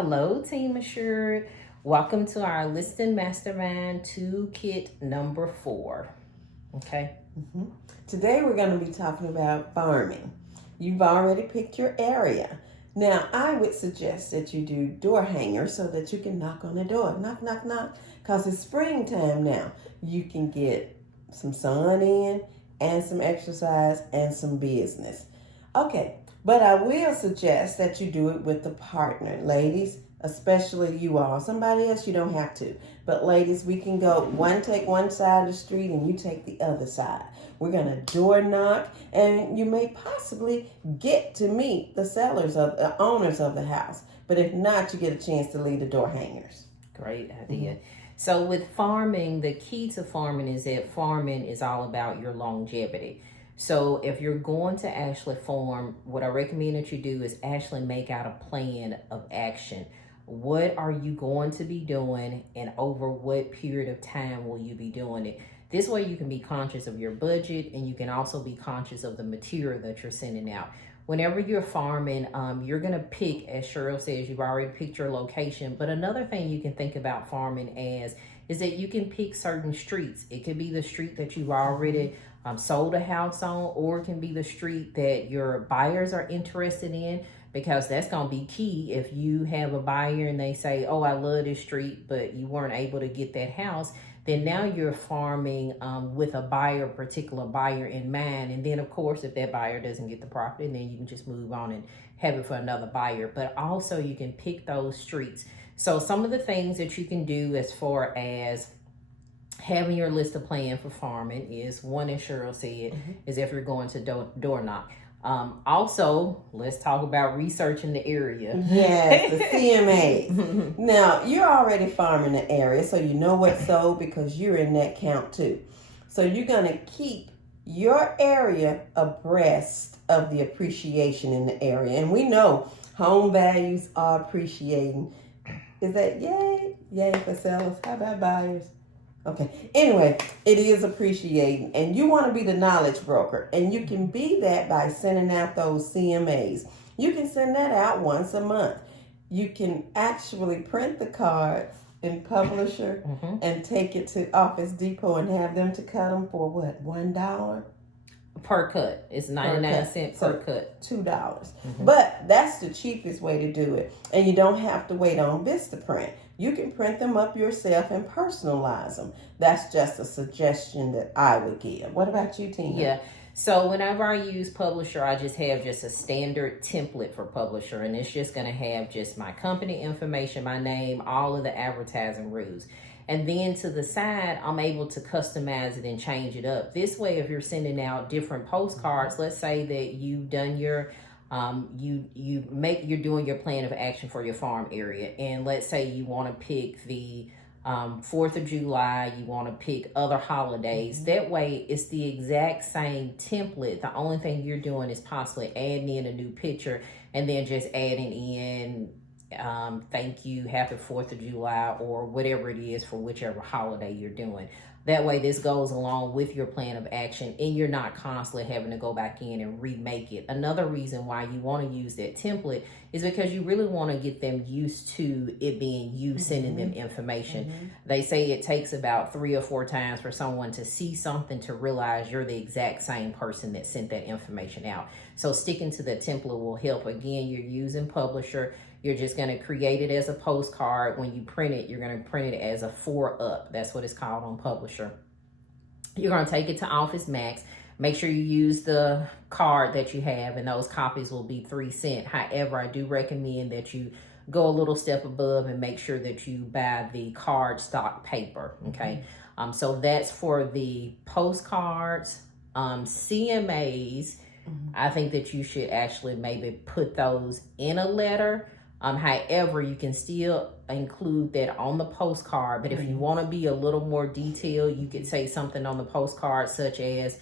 Hello, Team Assured. Welcome to our Listing Mastermind Toolkit number 4. Okay. Today we're going to be talking about farming. You've already picked your area. Now, I would suggest that you do door hangers so that you can knock on the door. Knock, knock, knock. Because it's springtime now. You can get some sun in and some exercise and some business. Okay, but I will suggest that you do it with a partner. Ladies, especially you all. Somebody else, you don't have to. But ladies, we can go take one side of the street and you take the other side. We're going to door knock, and you may possibly get to meet the owners of the house. But if not, you get a chance to lead the door hangers. Great idea. So with farming, the key to farming is that farming is all about your longevity. So if you're going to actually farm, what I recommend that you do is actually make out a plan of action. What are you going to be doing, and over what period of time will you be doing it? This way you can be conscious of your budget, and you can also be conscious of the material that you're sending out. Whenever you're farming, you're going to pick, as Cheryl says, you've already picked your location. But another thing you can think about farming as is that you can pick certain streets. It could be the street that you've already sold a house on, or it can be the street that your buyers are interested in, because that's going to be key. If you have a buyer and they say, oh, I love this street, but you weren't able to get that house, then now you're farming with a particular buyer in mind. And then, of course, if that buyer doesn't get the property, then you can just move on and have it for another buyer. But also you can pick those streets. So some of the things that you can do as far as having your list of plan for farming is, one, as Cheryl said, is if you're going to door knock. Also, let's talk about researching the area. Yes, the CMAs. Now, you're already farming the area, so you know what's sold because you're in that count too. So you're going to keep your area abreast of the appreciation in the area. And we know home values are appreciating. Is that yay? Yay for sellers. How about buyers? Okay. Anyway, it is appreciating, and you want to be the knowledge broker, and you can be that by sending out those CMAs. You can send that out once a month. You can actually print the cards in Publisher and take it to Office Depot and have them to cut them for what, $1? Per cut. It's 99 cents per cut. $2. But that's the cheapest way to do it. And you don't have to wait on Vistaprint. You can print them up yourself and personalize them. That's just a suggestion that I would give. What about you, Tina? Yeah. So whenever I use Publisher, I just have just a standard template for Publisher. And it's just going to have just my company information, my name, all of the advertising rules. And then to the side, I'm able to customize it and change it up. This way, if you're sending out different postcards, let's say that you've done your you're doing your plan of action for your farm area, and let's say you want to pick the 4th of July, you want to pick other holidays. That way, it's the exact same template. The only thing you're doing is possibly adding in a new picture and then just adding in thank you, happy 4th of July, or whatever it is for whichever holiday you're doing. That way this goes along with your plan of action, and you're not constantly having to go back in and remake it. Another reason why you want to use that template is because you really want to get them used to it being you sending them information. They say it takes about 3 or 4 times for someone to see something to realize you're the exact same person that sent that information out. So sticking to the template will help. Again, you're using Publisher. You're just going to create it as a postcard. When you print it, you're going to print it as a 4-up. That's what it's called on Publisher. You're going to take it to Office Max. Make sure you use the card that you have, and those copies will be 3 cents. However, I do recommend that you go a little step above and make sure that you buy the card stock paper. Okay. So that's for the postcards. CMAs, I think that you should actually maybe put those in a letter. However, you can still include that on the postcard, but if you want to be a little more detailed, you could say something on the postcard such as,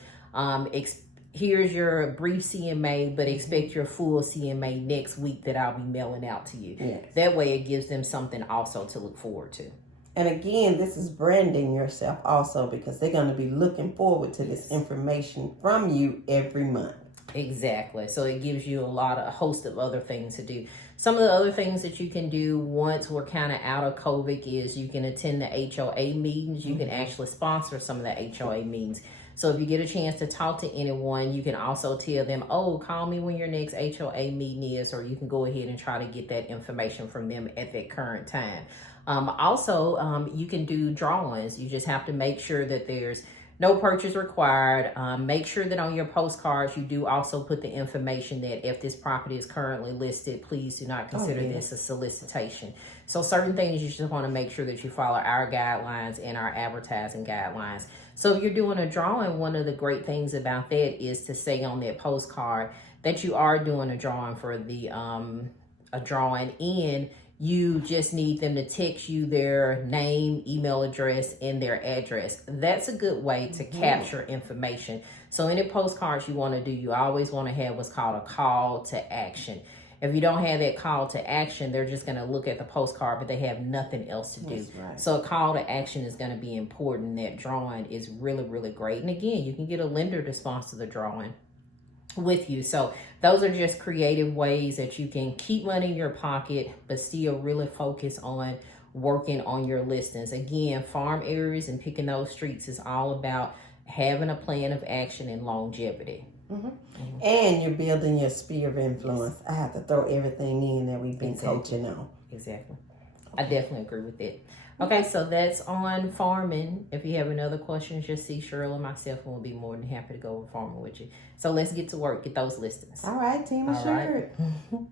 here's your brief CMA, but expect your full CMA next week that I'll be mailing out to you. Yes. That way it gives them something also to look forward to. And again, this is branding yourself also, because they're going to be looking forward to this information from you every month. Exactly. So it gives you a host of other things to do. Some of the other things that you can do once we're kind of out of COVID is you can attend the HOA meetings. You can actually sponsor some of the HOA meetings. So if you get a chance to talk to anyone, you can also tell them, oh, call me when your next HOA meeting is, or you can go ahead and try to get that information from them at that current time. Also, you can do drawings. You just have to make sure that there's no purchase required. Make sure that on your postcards, you do also put the information that if this property is currently listed, please do not consider this a solicitation. So certain things you just want to make sure that you follow our guidelines and our advertising guidelines. So if you're doing a drawing, one of the great things about that is to say on that postcard that you are doing a drawing for the a drawing, and you just need them to text you their name, email address, and their address. That's a good way to capture information. So any postcards you want to do, you always want to have what's called a call to action. If you don't have that call to action, they're just going to look at the postcard, but they have nothing else to do. Right. So a call to action is going to be important. That drawing is really, really great. And again, you can get a lender to sponsor the drawing with you. So those are just creative ways that you can keep money in your pocket but still really focus on working on your listings. Again, farm areas and picking those streets is all about having a plan of action and longevity. And you're building your sphere of influence. I have to throw everything in that we've been coaching on. Exactly. I definitely agree with that. Okay, so that's on farming. If you have another questions, just see Cheryl and myself, and we'll be more than happy to go over farming with you. So let's get to work, get those listings. All right, team assured. Right.